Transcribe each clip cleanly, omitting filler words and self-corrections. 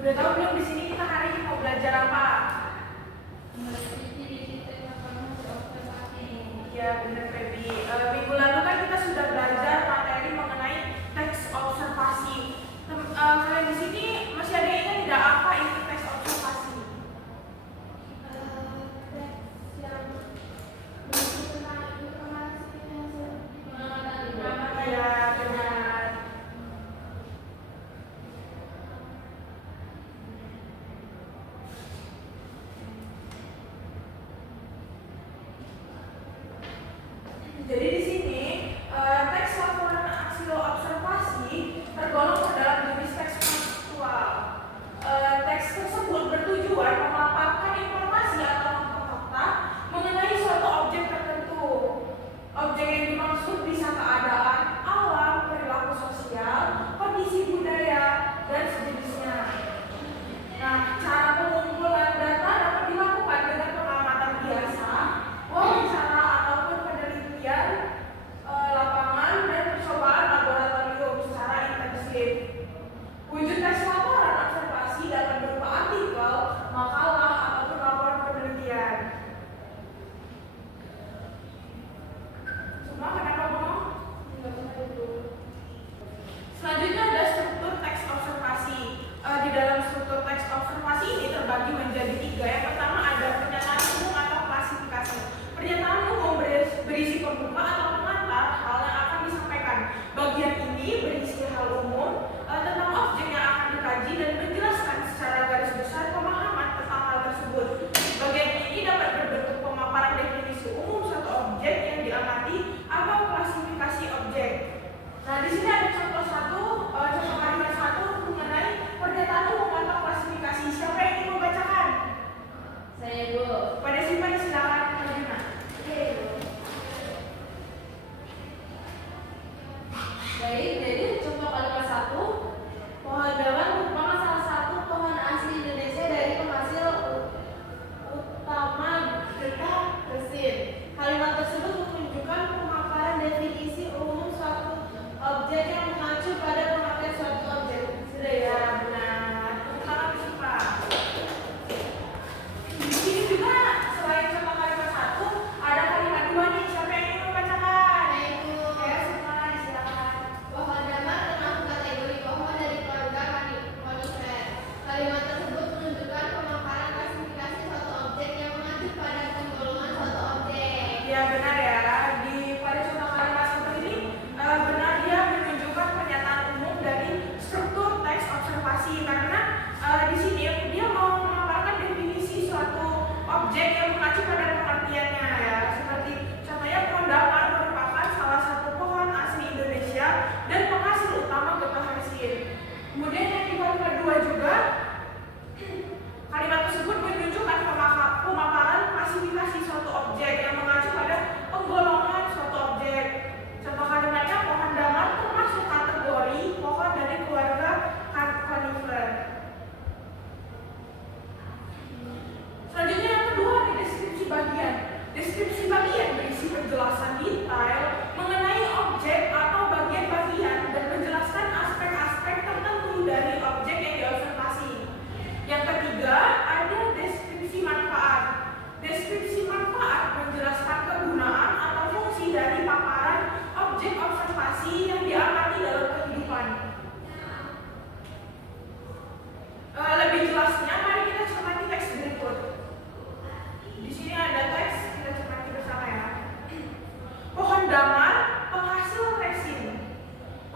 Udah tahu belum di sini kita hari ini mau belajar apa? Ya benar Feby. Minggu lalu kan kita sudah belajar materi mengenai teks observasi. Kalian di sini masih ada yang ingat tidak apa itu teks observasi? Ya benar. Jadi di sini teks laporan hasil observasi tergolong ke dalam jenis teks konseptual. Teks tersebut bertujuan memaparkan informasi atau fakta mengenai suatu objek tertentu. Objek yang dimaksud bisa keadaan alam, perilaku sosial, kondisi budaya, dan sejenisnya. Nah, cara pengumpulan data dapat dilakukan dengan pengamatan biasa, wawancara ataupun penelitian lapangan dan percobaan laboratorium secara intensif. Wujud teks laporan observasi dapat berupa artikel, makalah, ataupun laporan penelitian. Semua kenapa ngomong? Selanjutnya ada struktur teks observasi. Di dalam struktur teks observasi ini terbagi menjadi 3. Yang pertama ada pernyataan umum atau klasifikasi. Pernyataan umum berisi pembuka atau pengantar hal yang akan disampaikan. Bagian ini berisi hal umum tentang objek yang akan dikaji dan menjelaskan secara garis besar pemahaman tentang hal tersebut. Bagian ini dapat berbentuk pemaparan definisi umum suatu objek yang diamati atau klasifikasi objek. Nah, di sini ada contoh kalimat 1 mengenai pernyataan umum atau klasifikasi. Siapa yang ingin membacakan? Saya dulu. Pada simpan silakan Najma. Baik, jadi contoh kalimat 1, pohon dawan merupakan salah satu pohon asli Indonesia dari penghasil utama getah resin. Kalimat tersebut menunjukkan pemaparan definisi umum suatu objek yang mengacu pada pengertian suatu objek. Sudah ya? Benar. Tangan Siva. Di sini juga selain contoh kalimat 1 ada kalimat 2 nih. Siapa yang ingin membacakan? Ya, semua silakan. Pohon damar termasuk kategori pohon dari keluarga konifer. Kalimat tersebut menunjukkan pemaparan klasifikasi suatu objek yang mengacu pada penggolongan suatu objek. Ya benar ya. Pada contoh kalimat 1 ini benar dia menunjukkan pernyataan umum dari struktur teks observasi karena di sini dia mau memaparkan definisi suatu objek yang mengacu pada pengertiannya ya. Seperti contohnya pohon damar merupakan salah satu pohon asli Indonesia dan penghasil utama getah resin. Kemudian yang di kalimat 2 juga kalimat tersebut menunjukkan pemaparan klasifikasi suatu objek yang mengacu pada penggolongan suatu objek. Contoh kalimatnya pohon damar termasuk kategori pohon dari keluarga konifer. Selanjutnya yang kedua ada deskripsi bagian. Deskripsi bagian berisi penjelasan detail mengenai objek atau bagian-bagian dan menjelaskan aspek-aspek tertentu dari objek yang diobservasi. Yang ketiga ada deskripsi manfaat. Deskripsi manfaat menjelaskan kegunaan atau fungsi dari paparan objek observasi yang diamati dalam kehidupan. Lebih jelasnya, mari kita cermati teks berikut. Di sini ada teks, kita cermati bersama ya. Pohon damar, penghasil resin.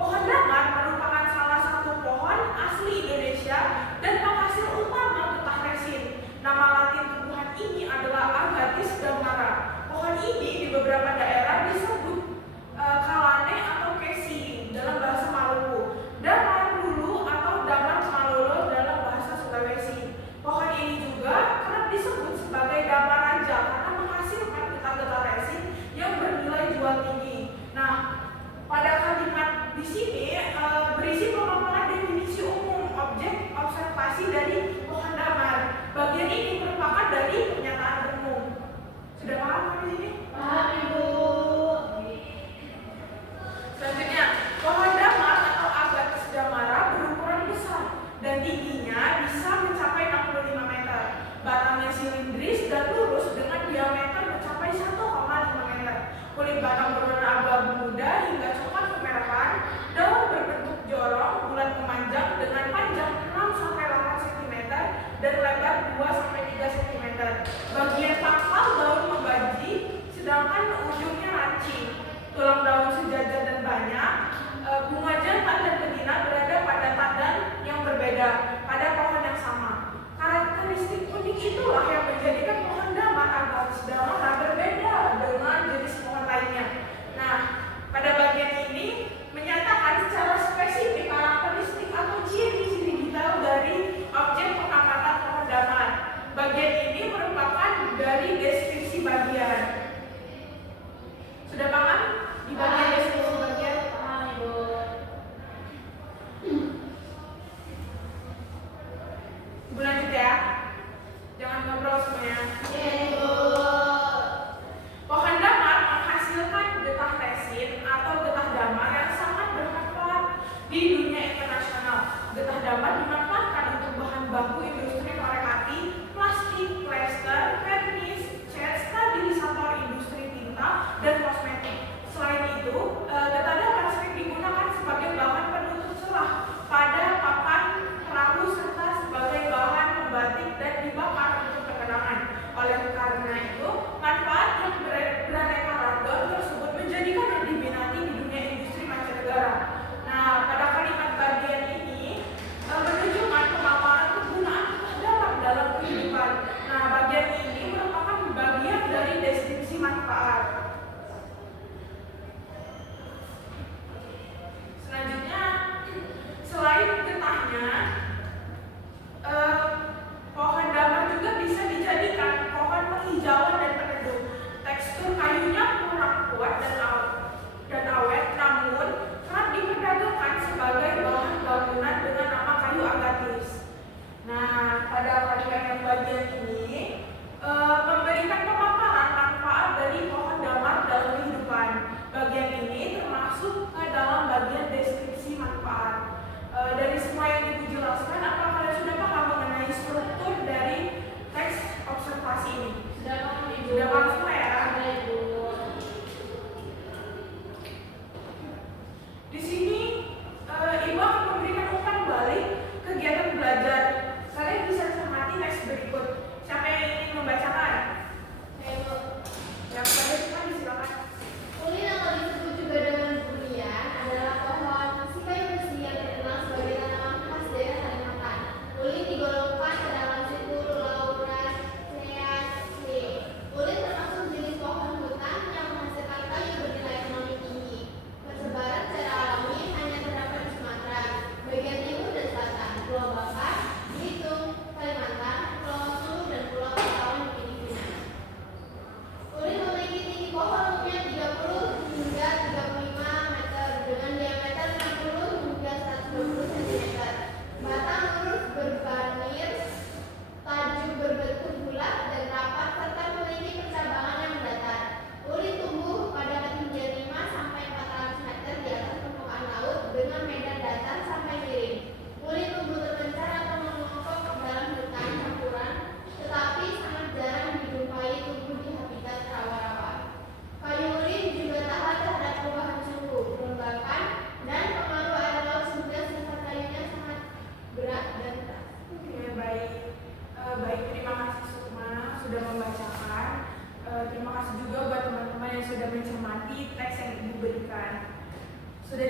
Pohon damar merupakan salah satu pohon asli Indonesia dan penghasil utama getah resin. Nama latin tumbuhan ini adalah Agathis damara. Pohon ini di beberapa daerah disebut kalane atau kesi. berbeda pada pohon yang sama. Karakteristik unik itulah yang menjadikan pohon damar agamis damara berbeda dengan jenis pohon lainnya. Nah, pada bagian ini menyatakan secara spesifik karakteristik atau ciri-ciri detail dari objek pengamatan pohon damar. Bagian ini merupakan dari deskripsi bagian. Sudah paham di bagian deskripsi bagian? Paham, Ibu. Ibu lanjut ya. Jangan ngobrol semuanya. Iya, Ibu. Pohon damar menghasilkan getah resin atau getah damar yang sangat bermanfaat di dunia internasional. Getah damar dimanfaatkan untuk bahan baku industri korek api, plastik, plester, vernis, cat, stabilisator industri tinta, dan kosmetik. Selain itu, getah damar sering digunakan sebagai bahan penutup celah pada papan perahu serta sebagai bahan membatik dan dibakar untuk penerangan. Oleh karena itu, manfaat yang beraneka ragam tersebut menjadikannya diminati di dunia industri mancanegara. Nah, pada kalimat bagian ini menunjukkan pemaparan kegunaan dalam kehidupan. Nah, bagian ini merupakan bagian dari deskripsi manfaat. Selanjutnya, selain getahnya, pohon damar juga bisa dijadikan pohon penghijauan dan peneduh. Tekstur kayunya kurang kuat dan awet, namun kerap diperdagangkan sebagai bahan bangunan dengan nama kayu agatis. Nah, pada kalimat yang bagian ini memberikan pemaparan manfaat dari pohon damar dalam kehidupan. Bagian ini termasuk ke dalam bagian deskripsi manfaat. Dari semua yang Ibu jelaskan, apa kalian sudah paham mengenai struktur dari teks observasi ini? Sudah paham, Ibu. Sudah paham semua ya? Sudah, Ibu. Di sini Ibu akan memberikan umpan balik kegiatan belajar. Kalian bisa cermati teks berikut. Siapa yang ingin membacakan? Ibu. Yang pada depan silakan. Ulin atau disebut juga dengan durian adalah pohon masih kayu besi yang dikenal sebagai tanaman khas daerah Kalimantan. Ulin digolongkan ke dalam suku Lauraceaceae. Ulin termasuk jenis pohon hutan yang menghasilkan kayu bernilai ekonomi tinggi. Persebaran secara alami hanya terdapat di Sumatera, bagian timur dan selatan, Pulau Bangka, Belitung, Kalimantan, Pulau Sulu, dan Pulau Kepulauan di Filipina. Ulin memiliki tinggi pohon umumnya 30 hingga 35 meter dengan diameter 60 hingga 120 cm. Batang lurus berbanir, tajuk berbentuk bulat dan rapat serta memiliki pencabangan yang datar. Ulin tumbuh pada ketinggian 5 sampai 400 meter di atas permukaan laut dengan medan datar sampai miring. Ulin tumbuh terpencar atau mengokok ke dalam hutan campuran, tetapi sangat jarang dijumpai tumbuh di habitat rawa-rawa. Kayu ulin juga tahan terhadap perubahan suhu, kelembapan, dan pengaruh air laut sehingga sifat kayunya sangat berat dan keras. Oke, baik. Baik, terima kasih Sukma sudah membacakan. Terima kasih juga buat teman-teman yang sudah mencermati teks yang Ibu berikan. Sudah